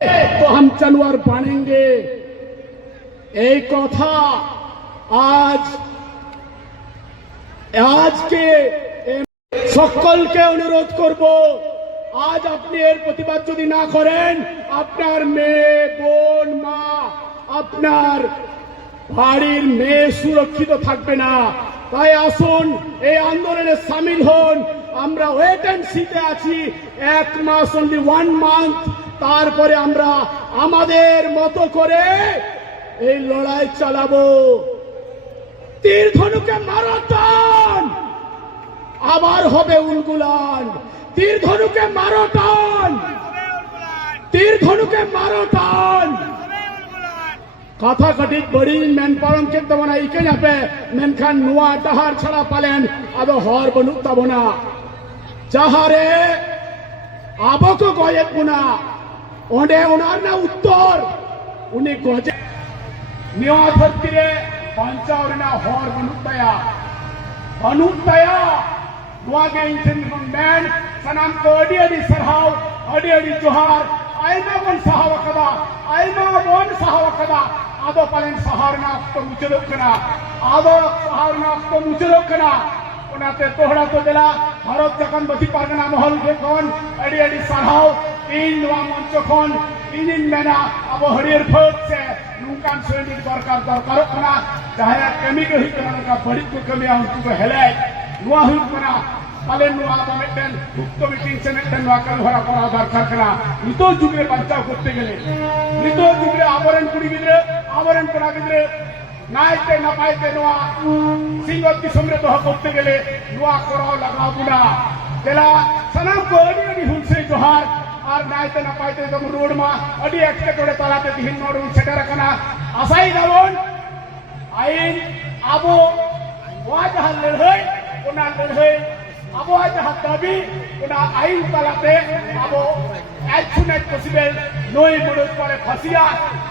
तो हम चनवर बनेंगे এই কথা আজকে সকলকে অনুরোধ করব আজ আপনি এর প্রতিবাদ যদি না করেন আপনার মেয়ে বোন মা আপনার বাড়ির মেয়ে সুরক্ষিত থাকবে না। তাই আসুন এই আন্দোলনে শামিল হন। আমরা ওয়েট এন্ড সিতে আছি, 1 মাস, অনলি 1 মান্থ, তারপরে আমরা আমাদের মতো করে এই লড়াই চালাবো। তীর ধনুকে মারো টান, আবার হবে উলগুলান। তীর ধনুকে মারো টান, তীর ধনুকে মারো টান। কথা কাটি বড়ি মেন পালন के तमना इके पे मेनखान नुआ डहार छड़ा पालेन अब हर बनु तबना जहारे आबो को गयत बुना ओंडे उनार ना उत्तर उनी गजे निया धरतीरे पंचावरना हर बनु तया नुआगे इंजन मैन सनाम को अडी सरहाव अडी जोहार आइमा वन सहाव कदा आइमा वन सहाव कदा आदो पालन सहारना तो मुचलो कना आदो सहारना तो मुचलो कना ओनाते तोहड़ा तो दिला भारत जखन बथी पारगना महल के कोन अडी सरहाव इन नुआ मंच कोन इन मेना अब हरियर फौज से नुकान सैनिक दरकार कना चाहे कमी के ही कना का बड़ी को कमी आ उनको हेले नुआ हुई कना पालन नुआ तो मिटन भुक्तो मीटिंग से मिटन नुआ कर भरा करा दरकार कना नितो जुगरे बचाव करते गेले नितो जुगरे आवरण कुड़ी गिद्रे आवरण करा गिद्रे नायते ना पाइते नुआ सिंगति समृद्ध हो करते गेले नुआ करो लगा बुना तेला सनाम को अडी हुनसे जोहार और नायते ना पाइते तो रोड मा अडी एक्टे तोड़े तलाते तिहिन नोड सेटर कना आसाई दावन आइन आबो वाजह लड़ाई ओना लड़ाई अब जहाँ दाबी आईन तलाते अब एज सुन एज पसिबल नई मुड़ुस पर फसिया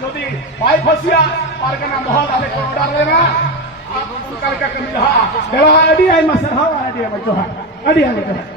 यदि बाई फसिया पारगना महल आले को ऑर्डर लेना उनका कमी रहा देवा अडी आई मसरहा अडी आई जोहा अडी आई जोहा।